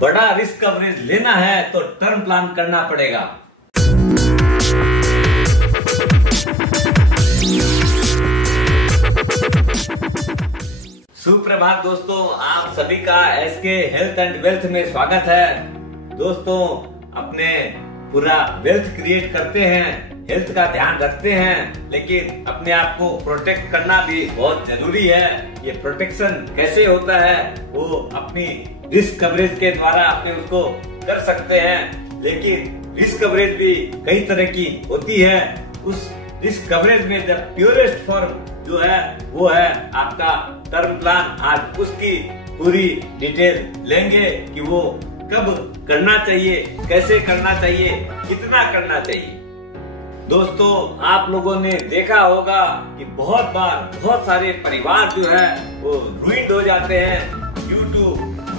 बड़ा risk coverage लेना है तो टर्म प्लान करना पड़ेगा। सुप्रभात दोस्तों, आप सभी का एसके हेल्थ एंड वेल्थ में स्वागत है। दोस्तों, अपने पूरा वेल्थ क्रिएट करते हैं, हेल्थ का ध्यान रखते हैं, लेकिन अपने आप को प्रोटेक्ट करना भी बहुत जरूरी है। ये प्रोटेक्शन कैसे होता है वो अपनी रिस्क कवरेज के द्वारा अपने उसको कर सकते हैं। लेकिन रिस्क कवरेज भी कई तरह की होती है। उस रिस्क कवरेज में द प्योरेस्ट फॉर्म जो है वो है आपका टर्म प्लान। आज उसकी पूरी डिटेल लेंगे कि वो कब करना चाहिए, कैसे करना चाहिए, कितना करना चाहिए। दोस्तों, आप लोगों ने देखा होगा कि बहुत बार बहुत सारे परिवार जो है वो रुइंड हो जाते हैं due to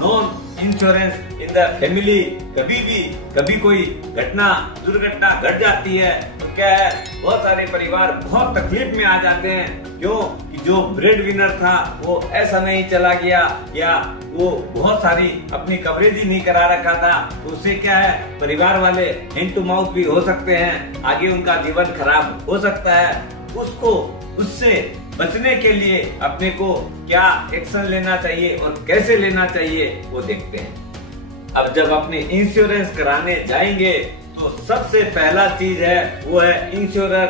non insurance in the family. कभी कोई दुर्घटना घट जाती है तो क्या है, बहुत सारे परिवार बहुत तकलीफ में आ जाते हैं। क्यों कि जो ब्रेड विनर था वो ऐसा नहीं चला गया या वो बहुत सारी अपनी कवरेज ही नहीं करा रखा था। उससे क्या है, परिवार वाले हैंड टू माउथ भी हो सकते हैं, आगे उनका जीवन खराब हो सकता है। उससे बचने के लिए अपने को क्या एक्शन लेना चाहिए और कैसे लेना चाहिए वो देखते हैं। अब जब अपने इंश्योरेंस कराने जाएंगे तो सबसे पहला चीज है वो है इंश्योरर।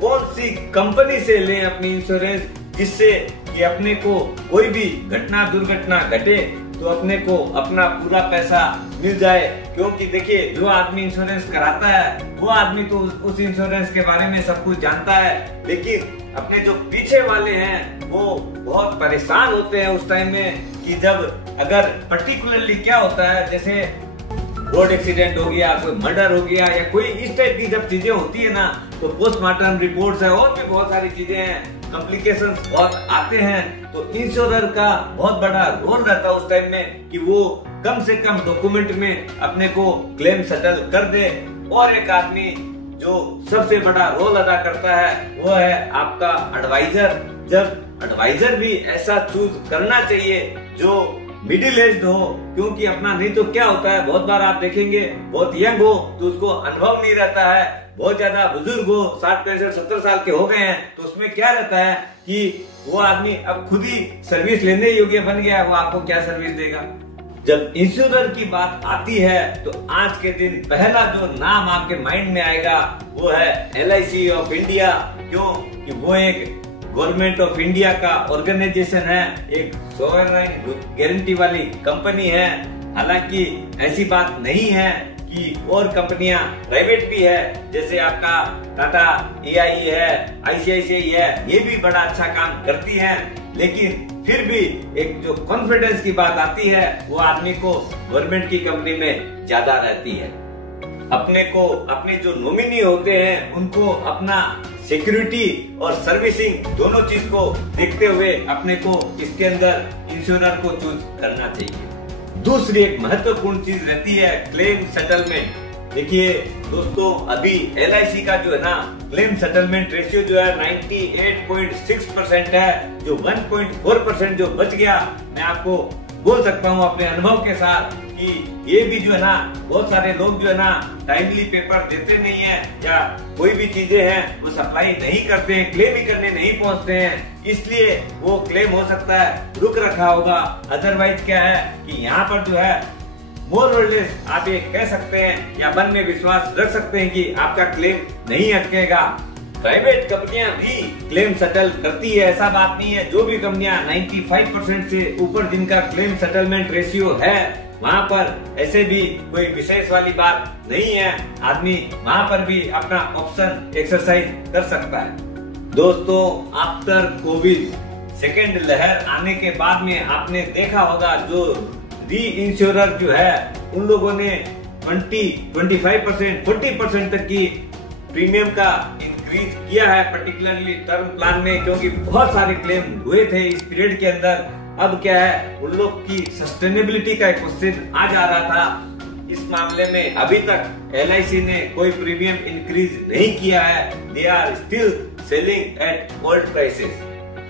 कौन सी कंपनी से लें अपनी इंश्योरेंस, जिससे कि अपने को कोई भी दुर्घटना घटे तो अपने को अपना पूरा पैसा मिल जाए। क्योंकि देखिए, जो आदमी इंश्योरेंस कराता है वो आदमी तो उस इंश्योरेंस के बारे में सब कुछ जानता है, लेकिन अपने जो पीछे वाले हैं वो बहुत परेशान होते हैं उस टाइम में कि जब अगर पर्टिकुलरली क्या होता है, जैसे रोड एक्सीडेंट हो गया, कोई मर्डर हो गया या कोई इस टाइप की जब चीजें होती है ना, तो पोस्टमार्टम रिपोर्ट्स है और भी बहुत सारी चीजें हैं, कॉम्प्लिकेशंस बहुत आते हैं। तो इंश्योरर का बहुत बड़ा रोल रहता है उस टाइम में कि वो कम से कम डॉक्यूमेंट में अपने को क्लेम सेटल कर दे। और एक आदमी जो सबसे बड़ा रोल अदा करता है वो है आपका एडवाइजर। जब एडवाइजर भी ऐसा चूज करना चाहिए जो मिडिल एज हो, क्योंकि अपना नहीं तो क्या होता है, बहुत बार आप देखेंगे बहुत यंग हो तो उसको अनुभव नहीं रहता है, बहुत ज्यादा बुजुर्ग हो 60, 65, 70 साल के हो गए हैं तो उसमें क्या रहता है कि वो आदमी अब खुद ही सर्विस लेने योग्य बन गया है, वो आपको क्या सर्विस देगा। जब इंश्योरर की बात आती है तो आज के दिन पहला जो नाम आपके माइंड में आएगा वो है LIC ऑफ इंडिया। क्यों कि वो एक गवर्नमेंट ऑफ इंडिया का ऑर्गेनाइजेशन है, एक सॉवरेन गारंटी वाली कंपनी है। हालांकि ऐसी बात नहीं है कि और कंपनियां प्राइवेट भी है, जैसे आपका टाटा AIE है, ICICI है, ये भी बड़ा अच्छा काम करती है। लेकिन फिर भी एक जो कॉन्फिडेंस की बात आती है वो आदमी को गवर्नमेंट की कंपनी में ज्यादा रहती है। अपने जो नॉमिनी होते हैं उनको अपना सिक्योरिटी और सर्विसिंग दोनों चीज को देखते हुए अपने को इसके अंदर इंश्योरर को चूज करना चाहिए। दूसरी एक महत्वपूर्ण चीज रहती है क्लेम सेटलमेंट। देखिए दोस्तों, अभी LIC का जो है ना क्लेम सेटलमेंट रेशियो जो है 98.6% है। जो 1.4% जो बच गया, मैं आपको बोल सकता हूँ अपने अनुभव के साथ कि ये भी जो है ना, बहुत सारे लोग जो है ना टाइमली पेपर देते नहीं है या कोई भी चीजें हैं वो सप्लाई नहीं करते हैं, क्लेम ही करने नहीं पहुंचते हैं, इसलिए वो क्लेम हो सकता है रुक रखा होगा। अदरवाइज क्या है कि यहाँ पर जो है मोर और लेस आप ये कह सकते हैं या मन में विश्वास रख सकते हैं कि आपका क्लेम नहीं अटकेगा। प्राइवेट कंपनियां भी क्लेम सेटल करती है, ऐसा बात नहीं है। जो भी कंपनियां 95% से ऊपर जिनका क्लेम सेटलमेंट रेशियो है, वहाँ पर ऐसे भी कोई विशेष वाली बात नहीं है, आदमी वहाँ पर भी अपना ऑप्शन एक्सरसाइज कर सकता है। दोस्तों, आफ्टर कोविड सेकेंड लहर आने के बाद में आपने देखा होगा जो री इंश्योरर जो है उन लोगों ने 25%, 40% तक की प्रीमियम का इंक्रीज किया है, पर्टिकुलरली टर्म प्लान में, क्योंकि बहुत सारे क्लेम हुए थे इस पीरियड के अंदर। अब क्या है, उन लोग की सस्टेनेबिलिटी का एक क्वेश्चन आ जा रहा था। इस मामले में अभी तक LIC ने कोई प्रीमियम इंक्रीज नहीं किया है, they are still selling at old prices.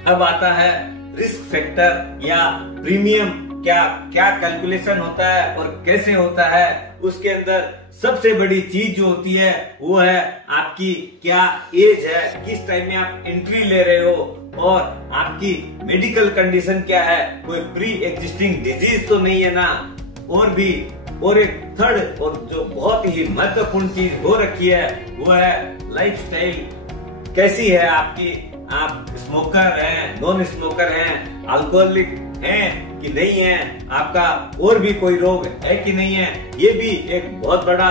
अब आता है रिस्क फैक्टर या प्रीमियम क्या क्या कैलकुलेशन होता है और कैसे होता है। उसके अंदर सबसे बड़ी चीज जो होती है वो है आपकी क्या एज है, किस टाइम में आप एंट्री ले रहे हो, और आपकी मेडिकल कंडीशन क्या है, कोई प्री एग्जिस्टिंग डिजीज तो नहीं है ना। और एक थर्ड और जो बहुत ही महत्वपूर्ण चीज हो रखी है वो है लाइफस्टाइल कैसी है आपकी। आप स्मोकर हैं, नॉन स्मोकर हैं, अल्कोहलिक हैं कि नहीं है, आपका और भी कोई रोग है कि नहीं है, ये भी एक बहुत बड़ा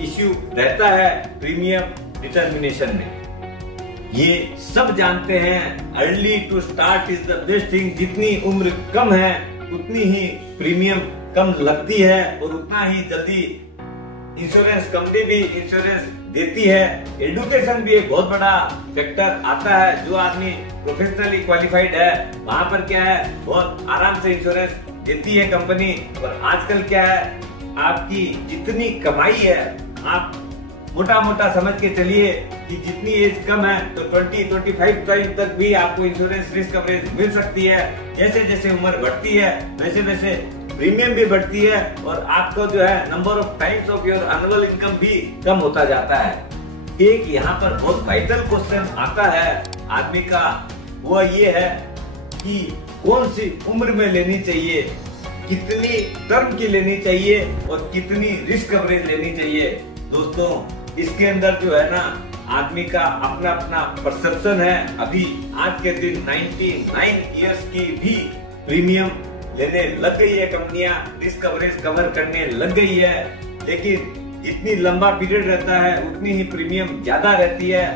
इश्यू रहता है प्रीमियम डिटर्मिनेशन में। ये सब जानते हैं। Early to start is the best thing. जितनी उम्र कम है उतनी ही प्रीमियम कम लगती है और उतना ही जल्दी इंश्योरेंस कंपनी भी इंश्योरेंस देती है। एडुकेशन भी एक बहुत बड़ा फैक्टर आता है। जो आदमी प्रोफेशनली क्वालिफाइड है वहां पर क्या है, बहुत आराम से इंश्योरेंस देती है कंपनी। और आजकल क्या है, आपकी जितनी कमाई है आप मोटा मोटा समझ के चलिए कि जितनी एज कम है तो 20-25 टाइम तक भी आपको इंश्योरेंस रिस्क कवरेज मिल सकती है। जैसे जैसे उम्र बढ़ती है वैसे वैसे प्रीमियम भी बढ़ती है और आपको जो है number of times of your annual income भी कम होता जाता है। एक यहाँ पर बहुत वाइटल क्वेश्चन आता है आदमी का, वो ये है कि कौन सी उम्र में लेनी चाहिए, कितनी टर्म की लेनी चाहिए और कितनी रिस्क कवरेज लेनी चाहिए। दोस्तों इसके अंदर जो है ना आदमी का अपना अपना परसेप्शन है। अभी आज के दिन 99 इयर्स की भी प्रीमियम लेने लग गई है कंपनियां, रिस्क कवरेज कवर करने लग गई है। लेकिन जितनी लंबा पीरियड रहता है उतनी ही प्रीमियम ज्यादा रहती है।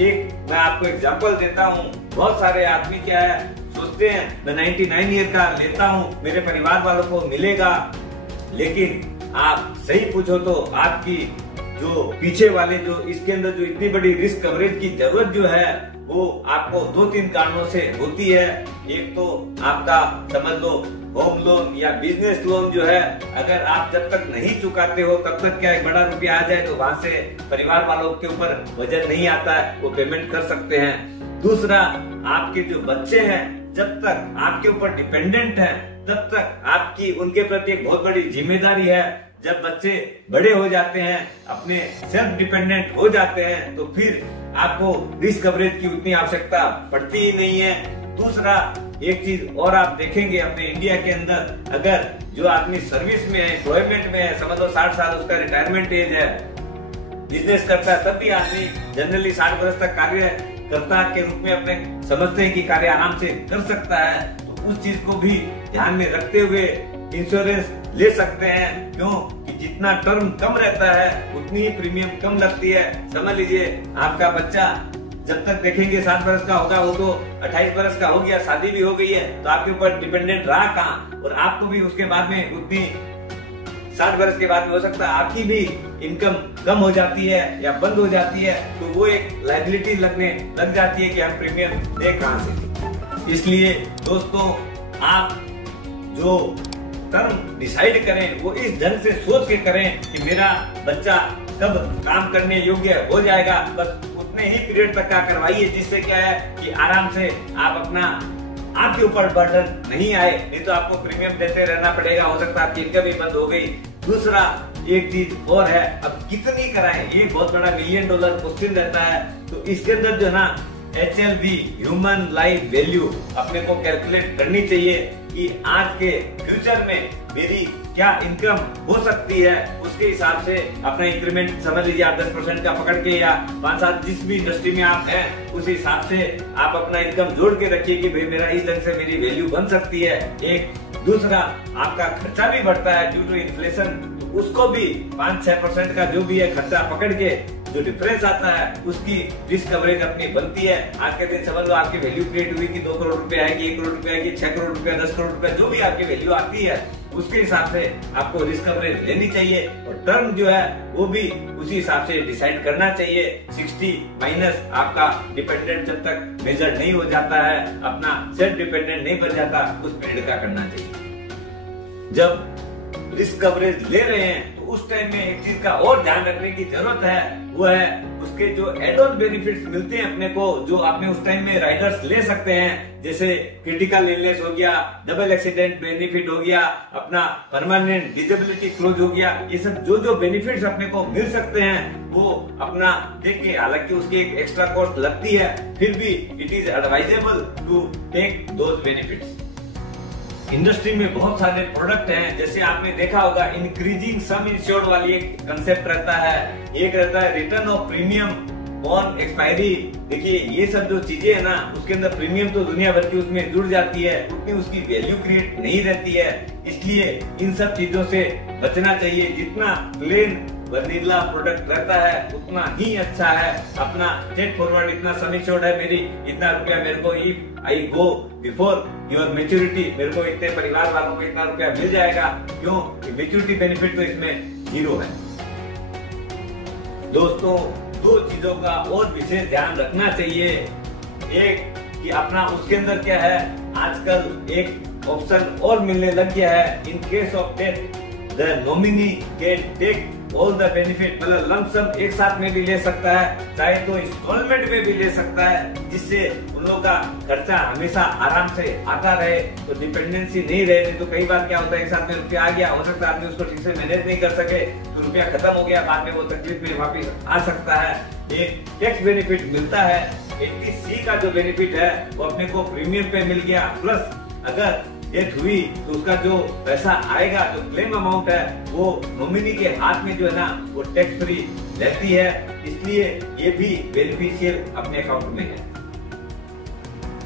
एक मैं आपको एग्जांपल देता हूँ। बहुत सारे आदमी क्या है सोचते हैं मैं 99 ईयर का लेता हूँ, मेरे परिवार वालों को मिलेगा। लेकिन आप सही पूछो तो आपकी जो पीछे वाले जो इसके अंदर जो इतनी बड़ी रिस्क कवरेज की जरूरत जो है वो आपको 2-3 कारणों से होती है। एक तो आपका समझ लो होम लोन या बिजनेस लोन जो है, अगर आप जब तक नहीं चुकाते हो तब तक क्या एक बड़ा रुपया आ जाए तो वहां से परिवार वालों के ऊपर वजन नहीं आता है, वो पेमेंट कर सकते हैं। दूसरा, आपके जो बच्चे हैं जब तक आपके ऊपर डिपेंडेंट हैं तब तक आपकी उनके प्रति एक बहुत बड़ी जिम्मेदारी है। जब बच्चे बड़े हो जाते हैं, अपने सेल्फ डिपेंडेंट हो जाते हैं, तो फिर आपको रिस्क कवरेज की उतनी आवश्यकता पड़ती ही नहीं है। दूसरा, एक चीज और आप देखेंगे अपने इंडिया के अंदर, अगर जो आदमी सर्विस में है, एम्प्लॉयमेंट में है, समझ लो 60 साल उसका रिटायरमेंट एज है, बिजनेस करता है, तब भी आदमी जनरली 60 वर्ष तक कार्य कर्ता के रूप में अपने समझते हैं कि कार्य आराम से कर सकता है। तो उस चीज को भी ध्यान में रखते हुए इंश्योरेंस ले सकते हैं। क्यों कि जितना टर्म कम रहता है उतनी ही प्रीमियम कम लगती है। समझ लीजिए आपका बच्चा जब तक देखेंगे 60 वर्ष का होगा, वो तो 28 वर्ष का हो गया, शादी भी हो गई है, तो आपके ऊपर डिपेंडेंट रहा कहाँ, और आपको भी उसके बाद में उतनी 60 वर्ष के बाद में हो सकता है आपकी भी इनकम कम हो जाती है या बंद हो जाती है, तो वो एक लायबिलिटी लगने लग जाती है कि हम प्रीमियम दे कहाँ से। इसलिए दोस्तों आप जो टर्म डिसाइड करें वो इस ढंग से सोच के करें कि मेरा बच्चा कब काम करने योग्य हो जाएगा, बस उतने ही पीरियड तक का करवाइए, जिससे क्या है कि आराम से आप अपना आपके ऊपर बर्डन नहीं आए, नहीं तो आपको प्रीमियम देते रहना पड़ेगा, हो सकता है आपकी इनकम भी बंद हो गई। दूसरा एक चीज और है, अब कितनी कराएं, ये बहुत बड़ा $1 मिलियन क्वेश्चन रहता है। तो इसके अंदर जो है ना HLV ह्यूमन लाइफ वैल्यू अपने को कैलकुलेट करनी चाहिए कि आज के फ्यूचर में मेरी क्या इनकम हो सकती है, उसके हिसाब से अपना इंक्रीमेंट समझ लीजिए आप 10% का पकड़ के या 5-7 जिस भी इंडस्ट्री में आप हैं उस हिसाब से आप अपना इनकम जोड़ के रखिए कि भाई मेरा इस ढंग से मेरी वैल्यू बन सकती है। एक दूसरा, आपका खर्चा भी बढ़ता है ड्यू टू इन्फ्लेशन, तो उसको भी 5-6% का जो भी है खर्चा पकड़ के जो डिफरेंस आता है उसकी रिस्क कवरेज अपनी बनती है। आज के दिन समझ लो आपकी वैल्यू क्रिएट हुई कि 2 करोड़ रुपए आएगी, 1 करोड़ रुपए आएगी, 6 करोड़ रुपए, 10 करोड़ रुपए, जो भी आपकी वैल्यू आती है उसके हिसाब से आपको रिस्क कवरेज लेनी चाहिए। और टर्म जो है वो भी उसी हिसाब से डिसाइड करना चाहिए। 60 माइनस आपका डिपेंडेंट जब तक मेजर नहीं हो जाता है, अपना सेल्फ डिपेंडेंट नहीं बन जाता, उस पीरियड का करना चाहिए। जब रिस्क कवरेज ले रहे हैं तो उस टाइम में एक चीज का और ध्यान रखने की जरूरत है, वो है उसके उसके जो एड ऑन बेनिफिट्स मिलते हैं अपने को, जो आपने उस टाइम में राइडर्स ले सकते हैं, जैसे क्रिटिकल इलनेस हो गया, डबल एक्सीडेंट बेनिफिट हो गया, अपना परमानेंट डिसेबिलिटी क्लोज हो गया, ये सब जो जो बेनिफिट्स अपने को मिल सकते हैं वो अपना देख के, हालांकि उसकी एक एक्स्ट्रा कॉस्ट लगती है, फिर भी it is advisable to take those benefits. Industry में बहुत सारे प्रोडक्ट हैं, जैसे आपने देखा होगा इंक्रीजिंग सम इंश्योर्ड वाली एक कंसेप्ट रहता है, एक रहता है return of premium on expiry. देखिए ये सब जो चीजें है ना, उसके अंदर प्रीमियम तो दुनिया भर की उसमें जुड़ जाती है, उतनी उसकी वैल्यू क्रिएट नहीं रहती है, इसलिए इन सब चीजों से बचना चाहिए। जितना प्लेन वनीला प्रोडक्ट रहता है उतना ही अच्छा है। अपना स्ट्रेट फॉरवर्ड इतना सम इंश्योर्ड है, मेरी इतना रुपया मेरे को if I go before your maturity, मेरे को इतने परिवार वालों को इतना रुपया मिल जाएगा, क्यों? मेच्योरिटी बेनिफिट तो इसमें 0 है। दोस्तों, 2 चीजों का और विशेष ध्यान रखना चाहिए। एक कि अपना उसके अंदर क्या है, आजकल एक ऑप्शन और मिलने लग गया है, in case of death the nominee can take all the benefit, मतलब लंप सम एक साथ में भी ले सकता है, चाहे तो इंस्टॉलमेंट में भी ले सकता है, जिससे उन लोगों का खर्चा हमेशा आराम से आता रहे, तो डिपेंडेंसी नहीं रहे। नहीं तो कई बार क्या होता है, एक साथ में रुपया आ गया, हो सकता है आदमी उसको ठीक से मैनेज नहीं कर सके, तो रुपया खत्म हो गया, बाद में वो तकलीफ में वापिस आ सकता है। एक टैक्स बेनिफिट मिलता है, 80C का जो बेनिफिट है वो अपने को प्रीमियम पे मिल गया, प्लस अगर डेथ हुई तो उसका जो पैसा आएगा, जो क्लेम अमाउंट है, वो नॉमिनी के हाथ में जो है ना वो टैक्स फ्री रहती है, इसलिए ये भी बेनिफिशियल अपने अकाउंट में है।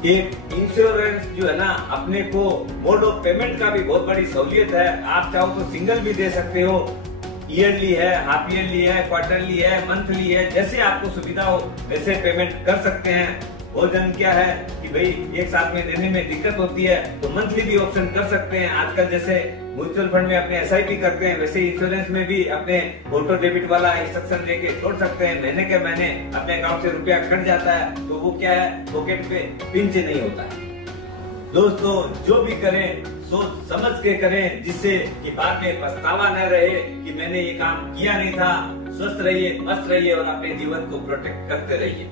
एक इंश्योरेंस जो है ना, अपने को मोड ऑफ पेमेंट का भी बहुत बड़ी सहूलियत है। आप चाहो तो सिंगल भी दे सकते हो, ईयरली है, हाफ ईयरली है, क्वार्टरली है, मंथली है, जैसे आपको सुविधा हो वैसे पेमेंट कर सकते हैं। भोजन क्या है कि भाई एक साथ में देने में दिक्कत होती है तो मंथली भी ऑप्शन कर सकते हैं। आजकल जैसे म्यूचुअल फंड में अपने SIP करते हैं, वैसे इंश्योरेंस में भी अपने ऑटो डेबिट वाला इंस्ट्रक्शन देके छोड़ सकते हैं। महीने के महीने अपने अकाउंट से रुपया कट जाता है, तो वो क्या है, पॉकेट पे पिंच नहीं होता है। दोस्तों, जो भी करें सोच समझ के करें, जिससे कि बाद में पछतावा न रहे कि मैंने ये काम किया नहीं था। स्वस्थ रहिए, मस्त रहिए और अपने जीवन को प्रोटेक्ट करते रहिए।